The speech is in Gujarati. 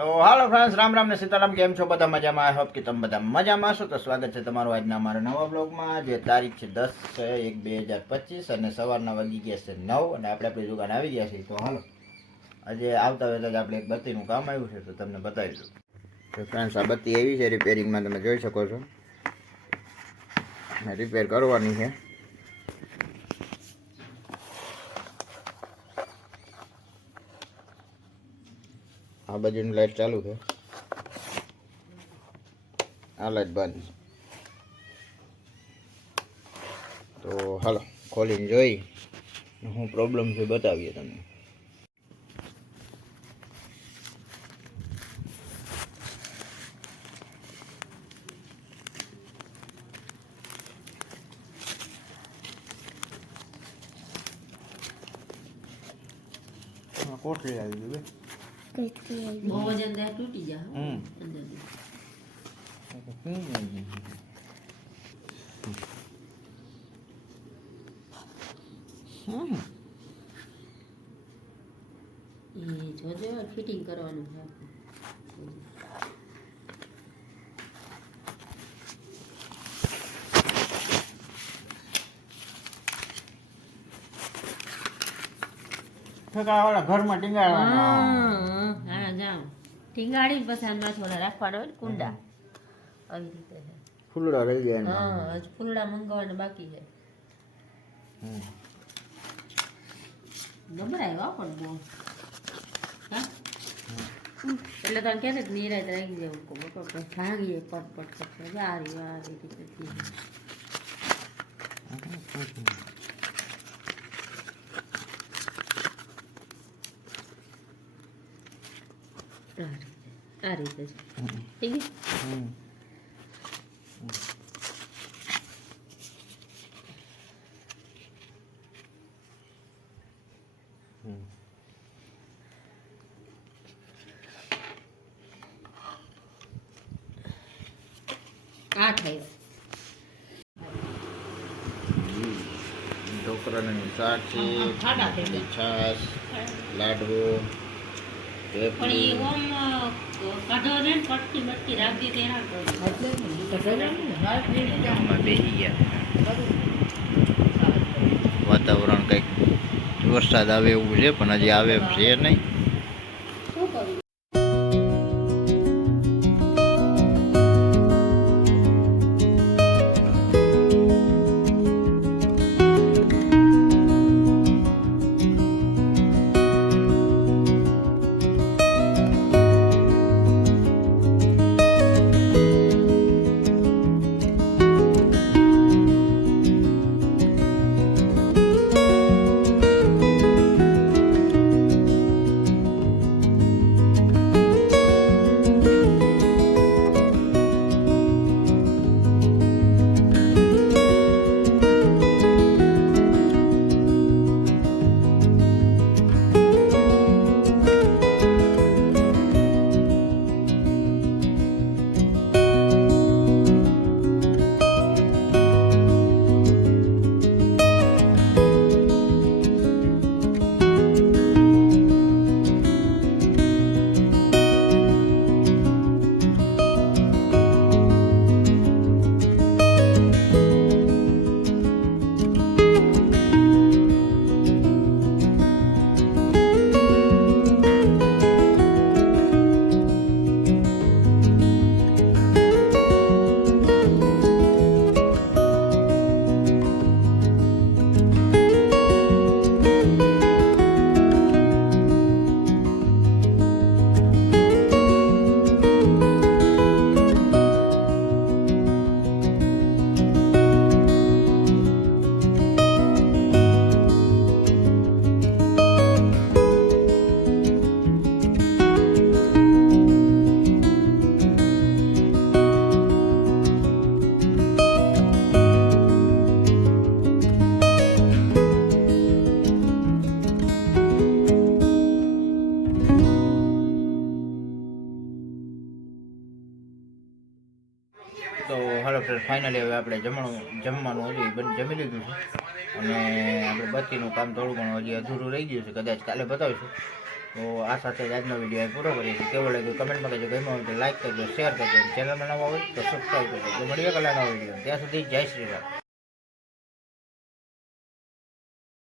તો હાલો ફ્રેન્ડ્સ, રામ રામ ને સીતારામ. કેમ છો બધા? મજામાં? આઈ હોપ કે તમે બધા મજામાં છો. તો સ્વાગત છે તમારું આજના અમારા નવા બ્લોગમાં. જે તારીખ છે 10/1/2025 અને સવારના વાગી ગયા છે 9 અને આપણે આપણી દુકાન આવી ગયા છીએ. તો હાલો, આજે આવતા વહેલા જ આપણે એક બત્તીનું કામ આવ્યું છે તો તમને બતાવી દઉં. તો ફ્રેન્ડ્સ, આ બત્તી એવી છે રિપેરિંગમાં, તમે જોઈ શકો છો. રિપેર કરવાની છે. આ બાજુની લાઈટ ચાલુ છે, આ લાઈટ બંધ. તો હાલો ખોલીને જોઈ શું પ્રોબ્લેમ છે બતાવીએ તમને. કોટરી આવી ગઈ, બહુ વજન દે તૂટી જા. એ જોજો ફિટિંગ કરવાનું છે. ઠેકાવાળા ઘરમાં ટીંગાડવાના. હા જાઓ ટીંગાડી પછી આમાં થોડા રાખવાના હોય ને કુંડા, આવી રીતે છે. ફૂલડા રહી ગયા એમાં. હા, હજુ ફૂલડા મંગાવવાના બાકી છે. ગભરાય હો પણ બહુ. હા એટલે તમે કહે ને નિરાત રાખી દેવું બપોર ભાંગીએ પટ કરશે વારી વારી રીતે. આ રીતે છે. ઠીક છે. આ થાય ઢોકળાનું શાક છે, છાશ, લાડવો, પણ એ ઓમ કાઢો ને પટકી બટકી રાખી દે એના બેસી ગયા. વાતાવરણ કંઈક વરસાદ આવે એવું છે પણ હજી આવે એમ છે નહીં. તો હાલો ફ્રેન્ડ, ફાઇનલી હવે આપણે જમવાનું હજી જમી લીધું છે અને આપણે બત્તીનું કામ થોડું ઘણું હજી અધૂરું રહી ગયું છે. કદાચ કાલે બતાવીશું. તો આ સાથે જ આજનો વિડીયો અહીં પૂરો કરીએ છીએ. કેવો લાગ્યો કમેન્ટમાં કહેજો, ગમ્યો હોય તો લાઈક કરજો, શેર કરજો, ચેનલમાં નવા હોય તો સબસ્ક્રાઈબ કરજો. તો મળીએ કલા નવા વિડીયો. ત્યાં સુધી જય શ્રી રામ.